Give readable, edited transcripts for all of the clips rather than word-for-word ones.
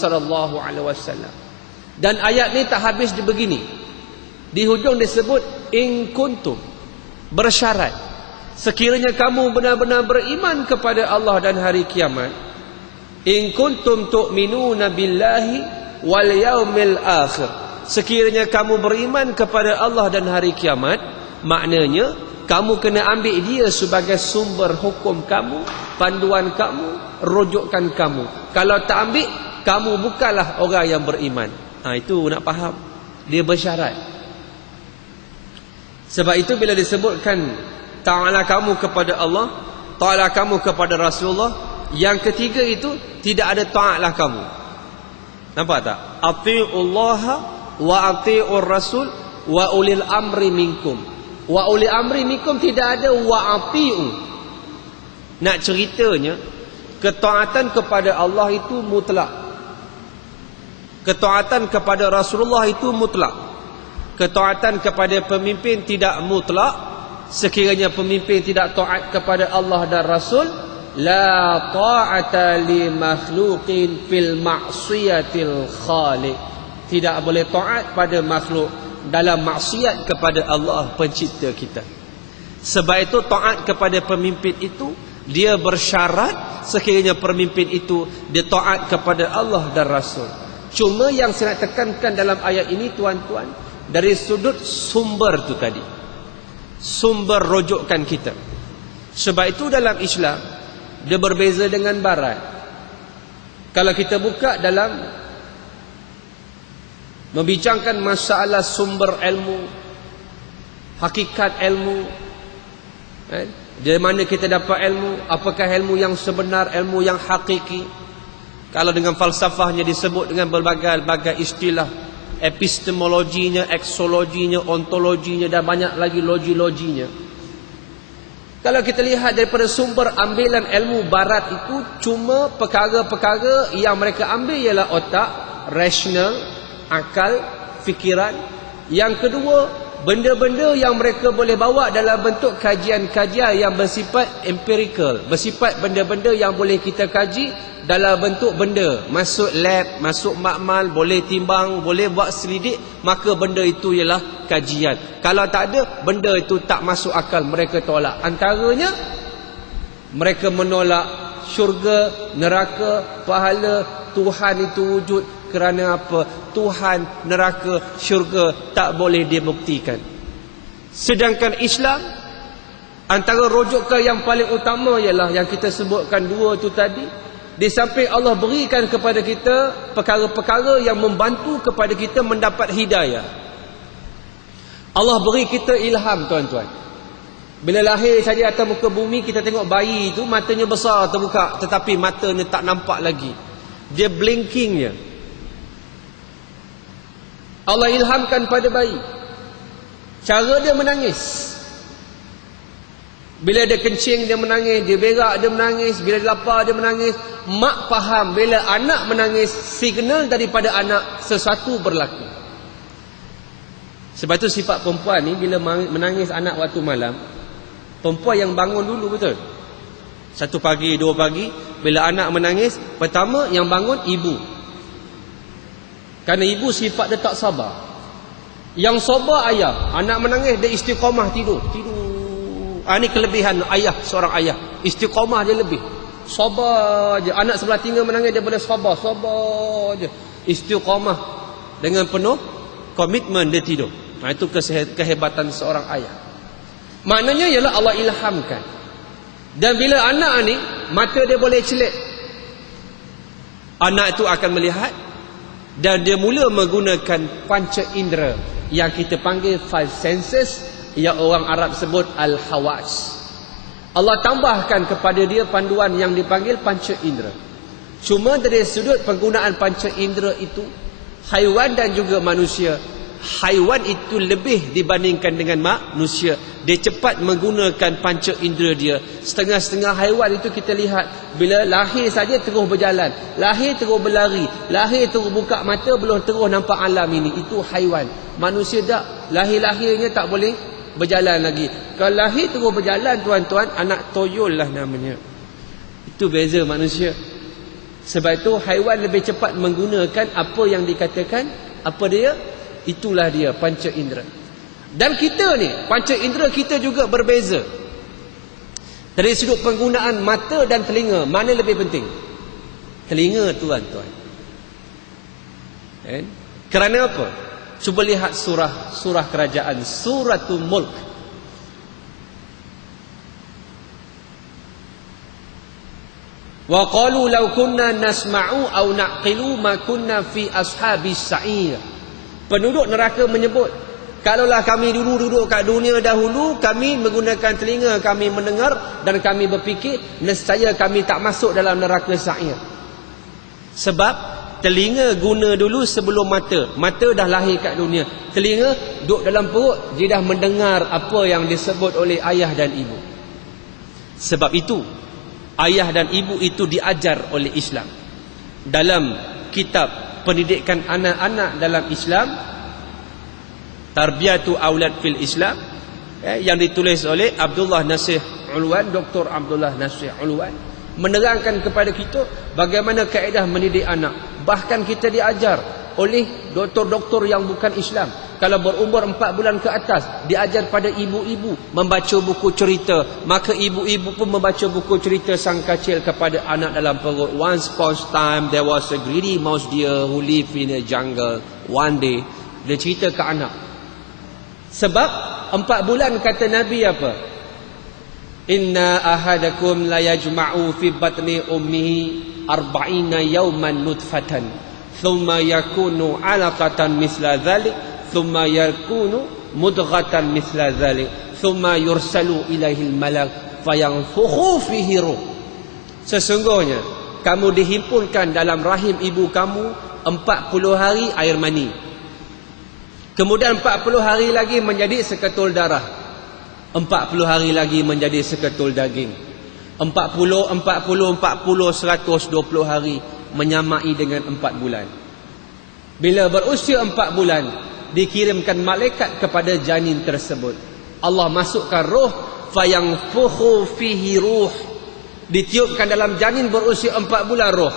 sallallahu alaihi wasallam. Dan ayat ni tak habis dia begini. Di hujung disebut in kuntum, bersyarat sekiranya kamu benar-benar beriman kepada Allah dan hari kiamat. In kuntum tu'minuna billahi wal yaumil akhir. Sekiranya kamu beriman kepada Allah dan hari kiamat, maknanya kamu kena ambil dia sebagai sumber hukum kamu, panduan kamu, rujukan kamu. Kalau tak ambil, kamu bukanlah orang yang beriman. Itu nak faham. Dia bersyarat. Sebab itu bila disebutkan ta'ala kamu kepada Allah, ta'ala kamu kepada Rasulullah, yang ketiga itu tidak ada ta'ala kamu. Nampak tak? Ati'ullaha wa ati'ur rasul wa ulil amri minkum. Wa ulil amri minkum tidak ada wa ati'u. Nak ceritanya, ketaatan kepada Allah itu mutlak. Ketaatan kepada Rasulullah itu mutlak. Ketaatan kepada pemimpin tidak mutlak. Sekiranya pemimpin tidak taat kepada Allah dan Rasul, la ta'ata li makhluqin fil ma'siyatil khaliq. Tidak boleh taat pada makhluk dalam maksiat kepada Allah pencipta kita. Sebab itu taat kepada pemimpin itu dia bersyarat sekiranya pemimpin itu dia taat kepada Allah dan Rasul. Cuma yang saya nak tekankan dalam ayat ini tuan-tuan, dari sudut sumber tu tadi, sumber rujukan kita. Sebab itu dalam Islam dia berbeza dengan Barat. Kalau kita buka dalam membincangkan masalah sumber ilmu, hakikat ilmu, dari mana kita dapat ilmu, apakah ilmu yang sebenar, ilmu yang hakiki. Kalau dengan falsafahnya disebut dengan berbagai istilah, epistemologinya, eksologinya, ontologinya dan banyak lagi logi-loginya. Kalau kita lihat daripada sumber ambilan ilmu Barat itu, cuma perkara-perkara yang mereka ambil ialah otak, rasional, akal, fikiran. Yang kedua, benda-benda yang mereka boleh bawa dalam bentuk kajian-kajian yang bersifat empirical, bersifat benda-benda yang boleh kita kaji dalam bentuk benda, masuk lab, masuk makmal, boleh timbang, boleh buat selidik, maka benda itu ialah kajian. Kalau tak ada, benda itu tak masuk akal, mereka tolak. Antaranya mereka menolak syurga, neraka, pahala, Tuhan itu wujud. Kerana apa? Tuhan, neraka, syurga tak boleh dibuktikan. Sedangkan Islam, antara rujukan yang paling utama ialah yang kita sebutkan dua tu tadi. Di samping Allah berikan kepada kita perkara-perkara yang membantu kepada kita mendapat hidayah. Allah beri kita ilham, tuan-tuan. Bila lahir saja atas muka bumi, kita tengok bayi itu matanya besar terbuka, tetapi matanya tak nampak lagi. Dia blinkingnya. Allah ilhamkan pada bayi cara dia menangis. Bila dia kencing dia menangis, dia berak dia menangis, bila dia lapar dia menangis. Mak faham bila anak menangis, signal daripada anak sesuatu berlaku. Sebab itu sifat perempuan ni bila menangis anak waktu malam, perempuan yang bangun dulu, betul? 1 pagi, 2 pagi, bila anak menangis, pertama yang bangun ibu. Kerana ibu sifat dia tak sabar. Yang sabar ayah. Anak menangis dia istiqamah tidur. Ini kelebihan ayah, seorang ayah. Istiqamah dia lebih. Sabar je. Anak sebelah tinggal menangis dia boleh sabar je. Istiqamah dengan penuh komitmen dia tidur. Itu kehebatan seorang ayah. Maknanya ialah Allah ilhamkan. Dan bila anak ni mata dia boleh celik, anak itu akan melihat dan dia mula menggunakan panca indera yang kita panggil five senses, yang orang Arab sebut al-hawas. Allah tambahkan kepada dia panduan yang dipanggil panca indera. Cuma dari sudut penggunaan panca indera itu, haiwan dan juga manusia, haiwan itu lebih dibandingkan dengan manusia. Dia cepat menggunakan panca indera dia. Setengah-setengah haiwan itu kita lihat, bila lahir saja terus berjalan, lahir terus berlari, lahir terus buka mata, belum terus nampak alam ini. Itu haiwan. Manusia tak, lahir-lahirnya tak boleh berjalan lagi. Kalau lahir terus berjalan, tuan-tuan, anak toyol lah namanya. Itu beza manusia. Sebab itu haiwan lebih cepat menggunakan apa yang dikatakan, apa dia? Itulah dia panca indera. Dan kita ni, panca indera kita juga berbeza. Dari sudut penggunaan mata dan telinga, mana lebih penting? Telinga, tuan-tuan. Kerana apa? Cuba lihat surah kerajaan, Suratul Mulk. Wa qalu law kunna nasma'u aw naqilu ma kunna fi ashabis sa'ir. Penduduk neraka menyebut, kalaulah kami dulu duduk kat dunia dahulu, kami menggunakan telinga, kami mendengar dan kami berfikir, nescaya kami tak masuk dalam neraka sa'ir. Sebab telinga guna dulu sebelum mata. Mata dah lahir kat dunia. Telinga duduk dalam perut, dia dah mendengar apa yang disebut oleh ayah dan ibu. Sebab itu ayah dan ibu itu diajar oleh Islam. Dalam kitab pendidikan anak-anak dalam Islam, Tarbiyatu Aulad fil Islam, yang ditulis oleh Abdullah Nasir Ulwan, Dr. Abdullah Nasir Ulwan, menerangkan kepada kita bagaimana kaedah mendidik anak. Bahkan kita diajar oleh doktor-doktor yang bukan Islam. Kalau berumur 4 bulan ke atas, diajar pada ibu-ibu membaca buku cerita. Maka ibu-ibu pun membaca buku cerita sang kecil kepada anak dalam perut. Once upon a time there was a greedy mouse deer who lived in a jungle. One day, dia cerita ke anak. Sebab 4 bulan kata Nabi apa? Inna ahadakum la yajma'u fi batni ummihi 40 yawman nutfatan thumma yakunu 'alaqatan misla dhalik thumma yakunu mudghatan misla dhalik thumma yursalu ilaihi al-malak fayanfukhu fihi ruh. Sesungguhnya kamu dihimpunkan dalam rahim ibu kamu 40 hari air mani, kemudian 40 hari lagi menjadi seketul darah, 40 hari lagi menjadi seketul daging, 40, 120 hari menyamai dengan 4 bulan. Bila berusia 4 bulan, dikirimkan malaikat kepada janin tersebut. Allah masukkan roh, fayanfukhu fihi ruh. Ditiupkan dalam janin berusia 4 bulan roh.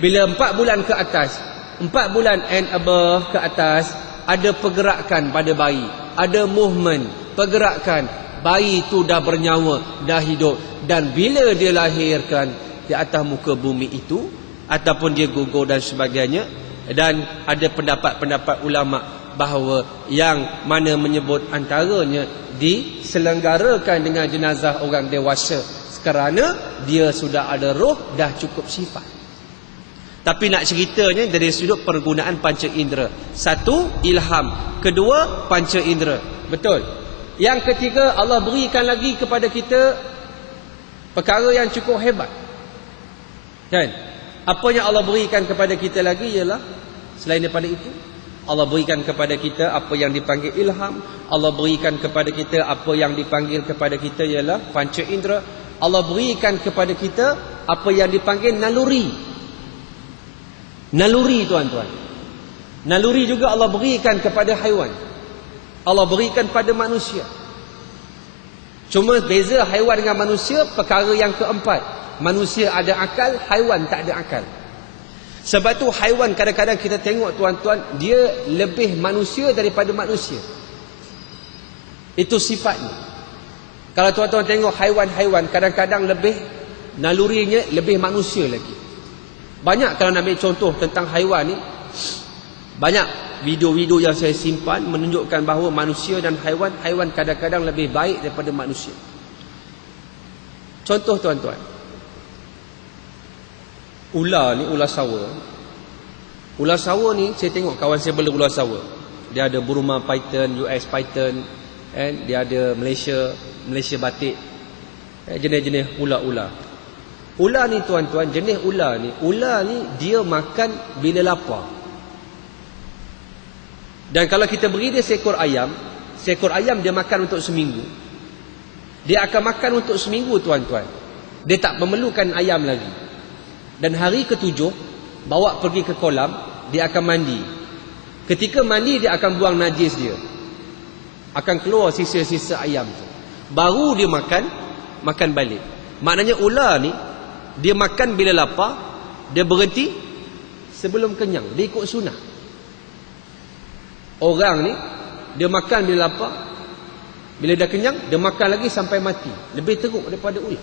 Bila 4 bulan ke atas, 4 bulan and above ke atas, ada pergerakan pada bayi, ada movement, pergerakan. Bayi itu dah bernyawa, dah hidup. Dan bila dia lahirkan di atas muka bumi itu, ataupun dia gugur dan sebagainya, dan ada pendapat-pendapat ulama bahawa yang mana menyebut antaranya diselenggarakan dengan jenazah orang dewasa kerana dia sudah ada roh, dah cukup sifat. Tapi nak ceritanya dari sudut penggunaan panca indera. Satu, ilham. Kedua, panca indera. Betul. Yang ketiga, Allah berikan lagi kepada kita perkara yang cukup hebat. Kan? Apa yang Allah berikan kepada kita lagi ialah, selain daripada itu, Allah berikan kepada kita apa yang dipanggil ilham. Allah berikan kepada kita apa yang dipanggil kepada kita ialah panca indera. Allah berikan kepada kita apa yang dipanggil naluri. Naluri, tuan-tuan. Naluri juga Allah berikan kepada haiwan. Allah berikan pada manusia. Cuma beza haiwan dengan manusia, perkara yang keempat. Manusia ada akal, haiwan tak ada akal. Sebab tu haiwan kadang-kadang kita tengok, tuan-tuan, dia lebih manusia daripada manusia. Itu sifatnya. Kalau tuan-tuan tengok haiwan-haiwan, kadang-kadang lebih nalurinya lebih manusia lagi. Banyak kalau nak ambil contoh tentang haiwan ni, banyak video-video yang saya simpan menunjukkan bahawa manusia dan haiwan kadang-kadang lebih baik daripada manusia. Contoh, tuan-tuan, ular ni, ular sawa. Ular sawa ni, saya tengok kawan saya bela ular sawa. Dia ada Burma python, US python, dia ada Malaysia batik, jenis-jenis ular-ular. Ular ni, tuan-tuan, jenis ular ni dia makan bila lapar. Dan kalau kita beri dia seekor ayam dia makan untuk seminggu. Dia akan makan untuk seminggu, tuan-tuan. Dia tak memerlukan ayam lagi. Dan hari ke-7 bawa pergi ke kolam, dia akan mandi. Ketika mandi, dia akan buang najis dia. Akan keluar sisa-sisa ayam tu. Baru dia makan balik. Maknanya ular ni, dia makan bila lapar, Dia berhenti sebelum kenyang. Dia ikut sunnah. Orang ni, dia makan bila lapar. Bila dah kenyang, dia makan lagi sampai mati. Lebih teruk daripada ular.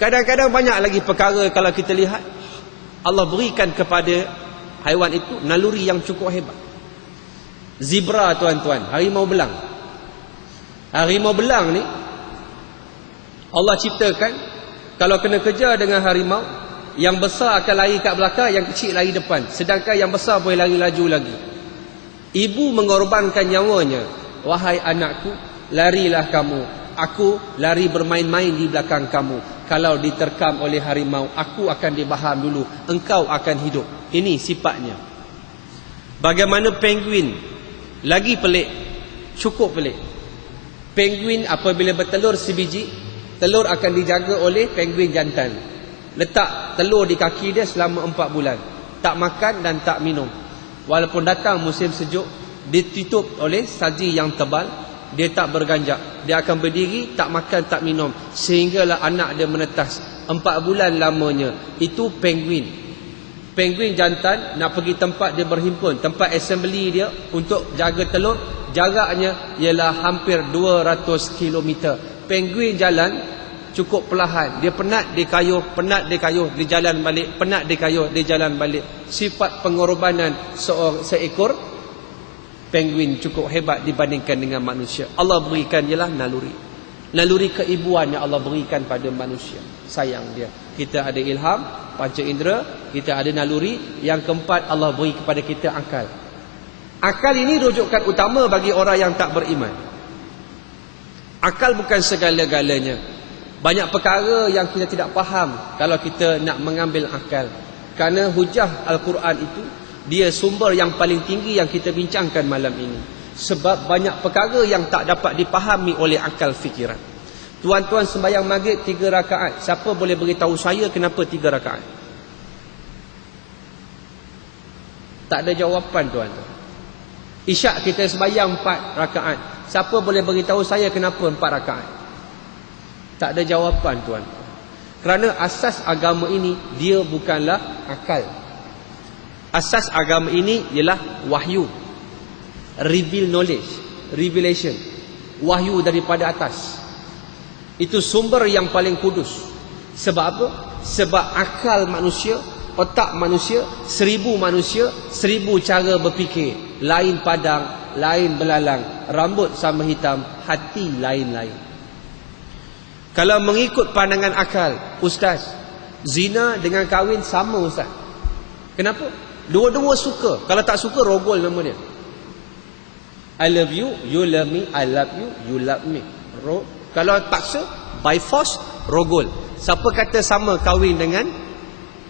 Kadang-kadang banyak lagi perkara kalau kita lihat, Allah berikan kepada haiwan itu naluri yang cukup hebat. Zebra, tuan-tuan, harimau belang. Harimau belang ni, Allah ciptakan, kalau kena kejar dengan harimau, yang besar akan lari kat belakang, yang kecil lari depan. Sedangkan yang besar boleh lari laju lagi. Ibu mengorbankan nyawanya. Wahai anakku, larilah kamu. Aku lari bermain-main di belakang kamu. Kalau diterkam oleh harimau, aku akan dibaham dulu. Engkau akan hidup. Ini sifatnya. Bagaimana penguin? Lagi pelik. Cukup pelik. Penguin apabila bertelur sebiji, telur akan dijaga oleh penguin jantan. Letak telur di kaki dia selama 4 bulan. Tak makan dan tak minum. Walaupun datang musim sejuk, ditutup oleh saji yang tebal. Dia tak berganjak. Dia akan berdiri, tak makan, tak minum. Sehinggalah anak dia menetas. 4 bulan lamanya. Itu penguin. Penguin jantan nak pergi tempat dia berhimpun, tempat assembly dia untuk jaga telur. Jaraknya ialah hampir 200 km. Penguin jalan cukup perlahan. Dia penat, dia kayuh, penat, dia kayuh, dia jalan balik, penat, dia kayuh, dia jalan balik. Sifat pengorbanan seekor penguin cukup hebat dibandingkan dengan manusia. Allah berikan ialah naluri. Naluri keibuan yang Allah berikan pada manusia. Sayang dia. Kita ada ilham, panca indera, kita ada naluri. Yang keempat, Allah beri kepada kita akal. Akal ini rujukan utama bagi orang yang tak beriman. Akal bukan segala-galanya. Banyak perkara yang kita tidak faham kalau kita nak mengambil akal. Kerana hujah Al-Quran itu, dia sumber yang paling tinggi yang kita bincangkan malam ini. Sebab banyak perkara yang tak dapat dipahami oleh akal fikiran. Tuan-tuan sembahyang maghrib 3 rakaat. Siapa boleh beritahu saya kenapa 3 rakaat? Tak ada jawapan, tuan-tuan. Isyak kita sembahyang 4 rakaat. Siapa boleh beritahu saya kenapa 4 rakaat? Tak ada jawapan, tuan. Kerana asas agama ini, dia bukanlah akal. Asas agama ini ialah wahyu. Reveal knowledge. Revelation. Wahyu daripada atas. Itu sumber yang paling kudus. Sebab apa? Sebab akal manusia, otak manusia, 1000 manusia, 1000 cara berfikir. Lain padang, lain belalang. Rambut sama hitam, hati lain-lain. Kalau mengikut pandangan akal, ustaz, zina dengan kahwin sama, ustaz. Kenapa? Dua-dua suka. Kalau tak suka, rogol nama dia. I love you, you love me. I love you, you love me. Kalau paksa, by force, rogol. Siapa kata sama kahwin dengan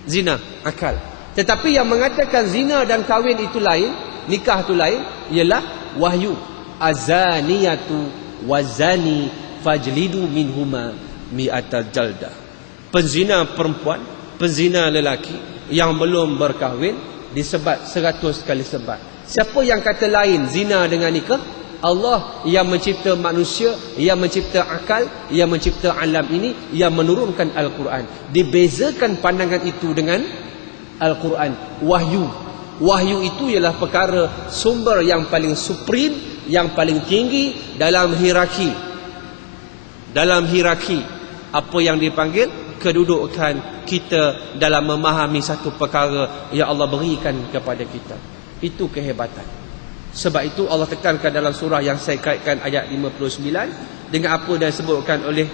zina? Akal. Tetapi yang mengatakan zina dan kahwin itu lain, nikah itu lain, ialah wahyu. Azaniyatu wazani fajlidu minhuma mi'ata jalda. Penzina perempuan, penzina lelaki yang belum berkahwin disebat 100 kali sebat. Siapa yang kata lain zina dengan nikah? Allah yang mencipta manusia, yang mencipta akal, yang mencipta alam ini, yang menurunkan Al-Quran. Dibezakan pandangan itu dengan Al-Quran. Wahyu. Wahyu itu ialah perkara sumber yang paling supreme, yang paling tinggi dalam hierarki. Dalam hierarki apa yang dipanggil kedudukan kita dalam memahami satu perkara yang Allah berikan kepada kita. Itu kehebatan. Sebab itu Allah tekankan dalam surah yang saya kaitkan ayat 59 dengan apa yang disebutkan oleh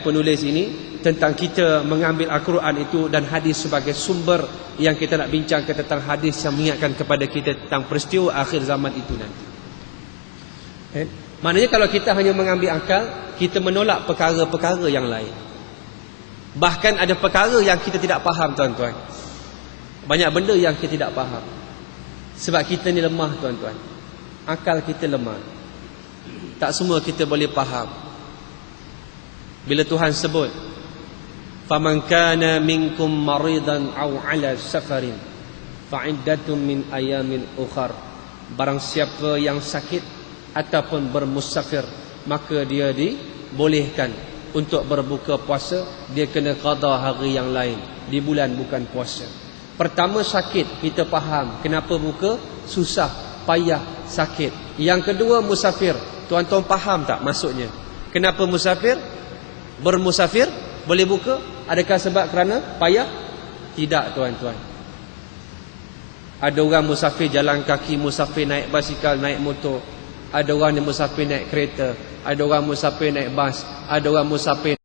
penulis ini tentang kita mengambil Al-Quran itu dan hadis sebagai sumber yang kita nak bincangkan tentang hadis yang mengingatkan kepada kita tentang peristiwa akhir zaman itu nanti. Maknanya kalau kita hanya mengambil akal, kita menolak perkara-perkara yang lain. Bahkan ada perkara yang kita tidak faham, tuan-tuan. Banyak benda yang kita tidak faham. Sebab kita ni lemah, tuan-tuan. Akal kita lemah. Tak semua kita boleh faham. Bila Tuhan sebut, "Faman kana minkum maridan aw 'ala safarin fa'iddatun min ayamin ukhar." Barang siapa yang sakit ataupun bermusafir, maka dia dibolehkan untuk berbuka puasa, dia kena qada hari yang lain di bulan bukan puasa. Pertama sakit, kita faham kenapa buka, susah, payah, sakit. Yang kedua musafir. Tuan-tuan faham tak maksudnya? Kenapa musafir? Bermusafir boleh buka? Adakah sebab kerana payah? Tidak tuan-tuan. Ada orang musafir jalan kaki, musafir naik basikal, naik motor. Ada orang yang musafir naik kereta. Ada orang musafir naik bas. Ada orang musafir